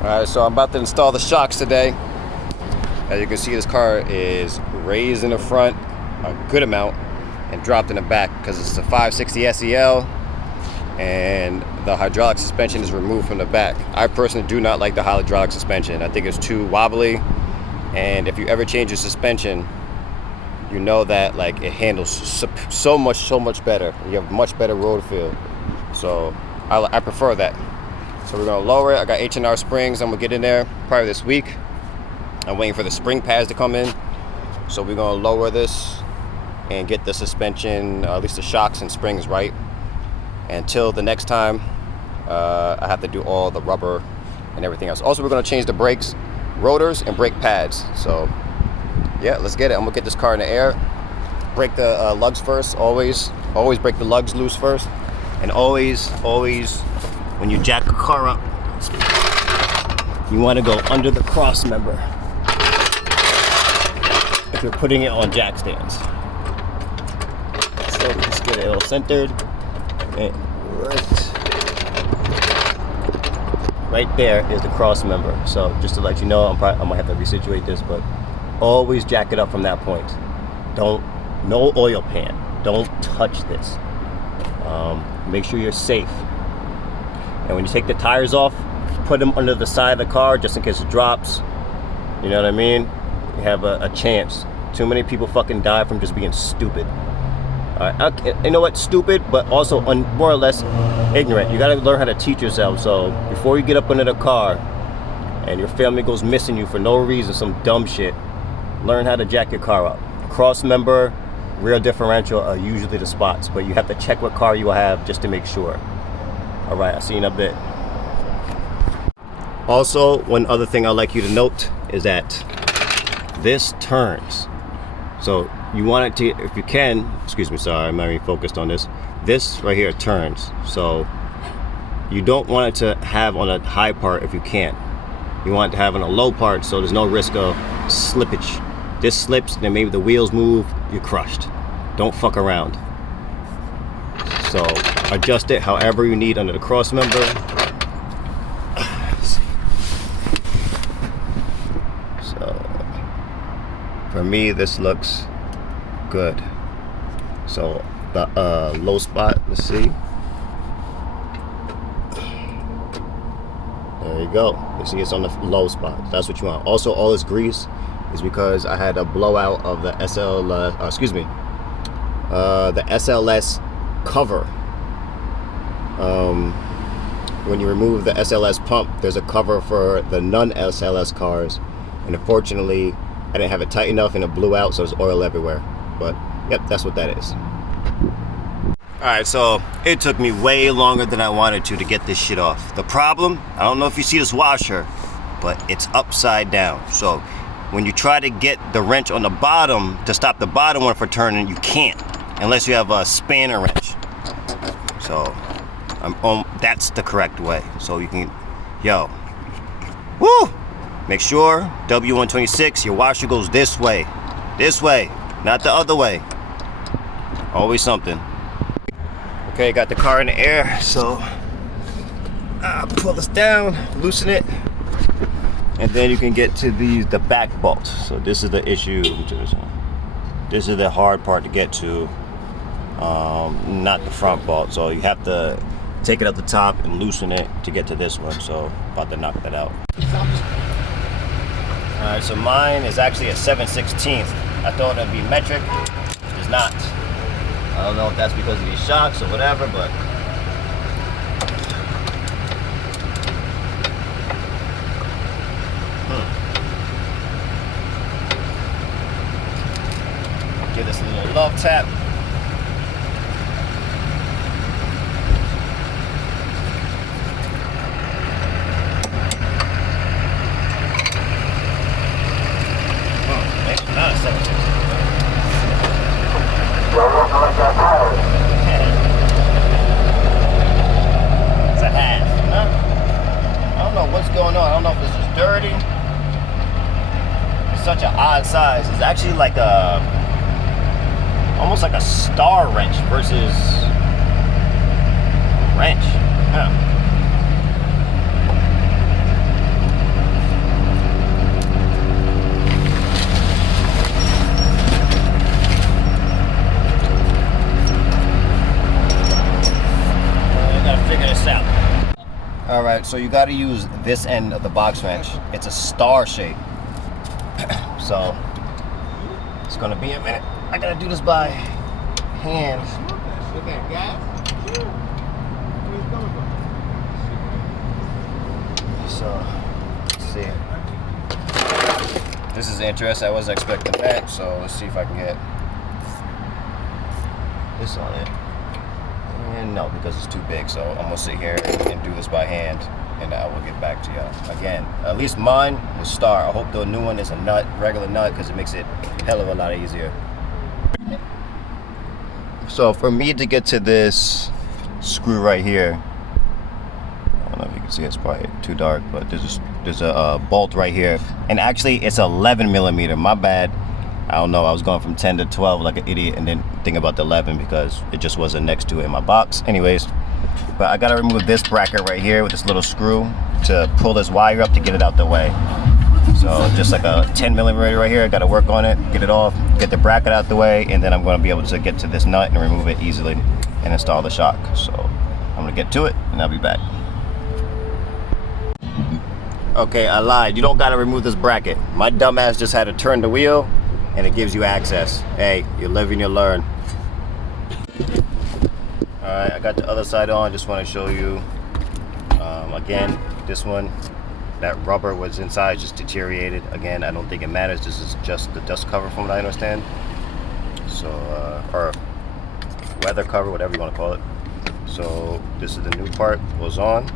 Alright, so I'm about to install the shocks today. As you can see, this car is raised in the front a good amount and dropped in the back because it's a 560 SEL and the hydraulic suspension is removed from the back. I personally do not like the hydraulic suspension. I think it's too wobbly, and if you ever change your suspension, you know that like it handles so much better. You have much better road feel. So I prefer that. So we're gonna lower it. I got H&R springs. I'm gonna get in there probably this week. I'm waiting for the spring pads to come in. So we're gonna lower this and get the suspension, at least the shocks and springs right. Until the next time, I have to do all the rubber and everything else. Also, we're gonna change the brakes, rotors, and brake pads. So yeah, let's get it. I'm gonna get this car in the air. Break the lugs first. Always break the lugs loose first. And always, when you jack a car up, you want to go under the cross member if you're putting it on jack stands. So just get it all centered, and right there is the cross member. So just to let you know, I might have to resituate this, but always jack it up from that point. No oil pan. Don't touch this. Make sure you're safe. And when you take the tires off, put them under the side of the car just in case it drops. You know what I mean? You have a chance. Too many people fucking die from just being stupid. You know what? Stupid, but also more or less ignorant. You gotta learn how to teach yourself. So before you get up under the car and your family goes missing you for no reason, some dumb shit, learn how to jack your car up. Cross member, rear differential are usually the spots, but you have to check what car you have just to make sure. All right, I'll see you in a bit. Also, one other thing I'd like you to note is that this turns. So you want it to, if you can, excuse me, sorry, I'm not even focused on this. This right here turns. So you don't want it to have on a high part if you can't. You want it to have on a low part so there's no risk of slippage. This slips, then maybe the wheels move, you're crushed. Don't fuck around. So adjust it however you need under the cross member. So for me, this looks good. So the low spot, let's see. There you go. You see it's on the low spot. That's what you want. Also, all this grease is because I had a blowout of the the SLS cover. When you remove the SLS pump, there's a cover for the non-SLS cars, and unfortunately I didn't have it tight enough and it blew out, so there's oil everywhere. But yep, that's what that is. Alright, so it took me way longer than I wanted to get this shit off. The problem, I don't know if you see this washer, but it's upside down. So when you try to get the wrench on the bottom to stop the bottom one from turning, you can't unless you have a spanner wrench. So that's the correct way. So you can, woo! Make sure W126, your washer goes this way, not the other way. Always something. Okay, got the car in the air, so pull this down, loosen it, and then you can get to the back bolt. So this is the issue. This is the hard part to get to, not the front bolt. So you have to take it up the top and loosen it to get to this one. So about to knock that out. All right, so mine is actually a 7/16. I thought it'd be metric. It's not. I don't know if that's because of these shocks or whatever, but give this a little love tap. Maybe not a 7/16. It's a half, huh? I don't know what's going on. I don't know if this is dirty. It's such an odd size. It's actually like almost like a star wrench versus wrench. Huh. All right, so you got to use this end of the box wrench. It's a star shape. So it's gonna be a minute. I gotta do this by hand. So let's see. This is interesting. I wasn't expecting that. So let's see if I can get this on it. And no, because it's too big. So I'm gonna sit here and do this by hand, and I will get back to y'all. Again, at least mine was star. I hope the new one is a nut, regular nut, because it makes it a hell of a lot easier. So for me to get to this screw right here, I don't know if you can see, it's probably too dark, but there's a bolt right here, and actually it's 11 millimeter. My bad. I don't know, I was going from 10 to 12 like an idiot and didn't think about the 11 because it just wasn't next to it in my box. Anyways, but I gotta remove this bracket right here with this little screw to pull this wire up to get it out the way. So just like a 10 millimeter right here, I gotta work on it, get it off, get the bracket out the way, and then I'm gonna be able to get to this nut and remove it easily and install the shock. So I'm gonna get to it and I'll be back. Okay, I lied. You don't gotta remove this bracket. My dumbass just had to turn the wheel and it gives you access. Hey, you live and you learn. Alright, I got the other side on. Just want to show you again, this one, that rubber was inside, just deteriorated. Again, I don't think it matters. This is just the dust cover from what I understand. So, or weather cover, whatever you want to call it. So this is the new part, goes on,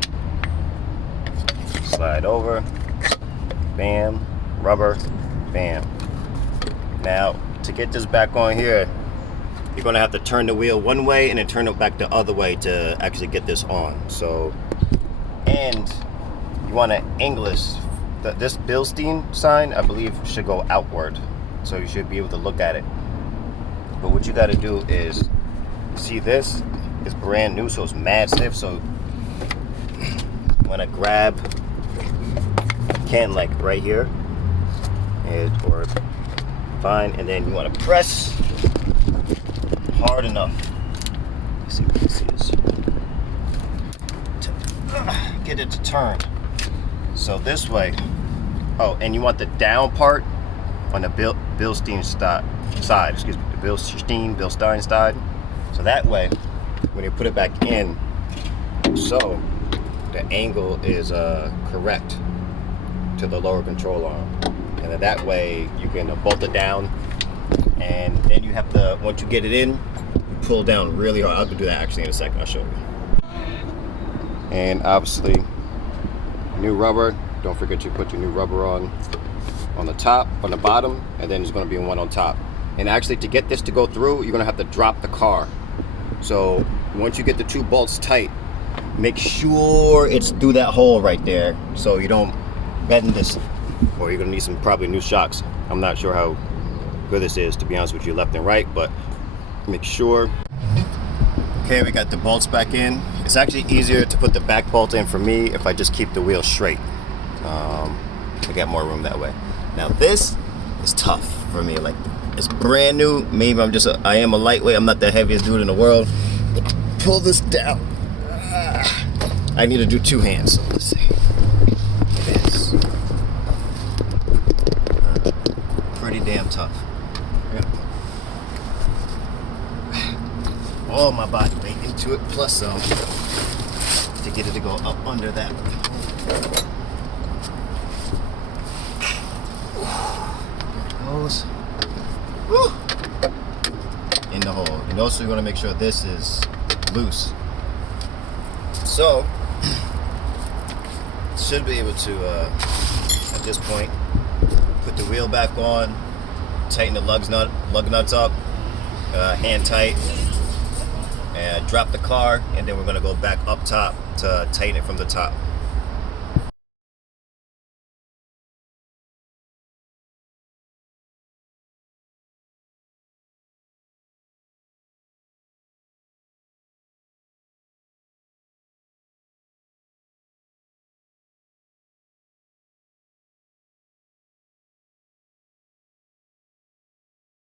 slide over, bam, rubber, bam. Now, to get this back on here, you're gonna have to turn the wheel one way and then turn it back the other way to actually get this on. So, and you wanna angle this. This Bilstein sign, I believe, should go outward. So you should be able to look at it. But what you gotta do is, see this is brand new, so it's mad stiff. So you wanna grab, can like right here, or fine, and then you want to press hard enough. Let's see if we can see this. Get it to turn. So this way. Oh, and you want the down part on the Bilstein side. Excuse me, the Bilstein side. So that way, when you put it back in, so the angle is correct to the lower control arm. And then that way you can bolt it down, and then you have to, once you get it in, you pull down really hard. I'll do that actually in a second. I'll show you. And obviously, new rubber. Don't forget to put your new rubber on the top, on the bottom, and then there's going to be one on top. And actually, to get this to go through, you're going to have to drop the car. So once you get the two bolts tight, make sure it's through that hole right there, so you don't bend this. Or you're gonna need some probably new shocks. I'm not sure how good this is, to be honest with you, left and right, but make sure. Okay, we got the bolts back in. It's actually easier to put the back bolt in for me if I just keep the wheel straight. I get more room that way. Now this is tough for me. Like, it's brand new. Maybe I am a lightweight. I'm not the heaviest dude in the world. But pull this down. I need to do two hands. So let's see. It is pretty damn tough. All my body weight into it, plus some, to get it to go up under that. Goes. Woo. In the hole. And also you want to make sure this is loose. So should be able to at this point put the wheel back on, tighten the lug nuts up, hand tight, and drop the car, and then we're going to go back up top to tighten it from the top.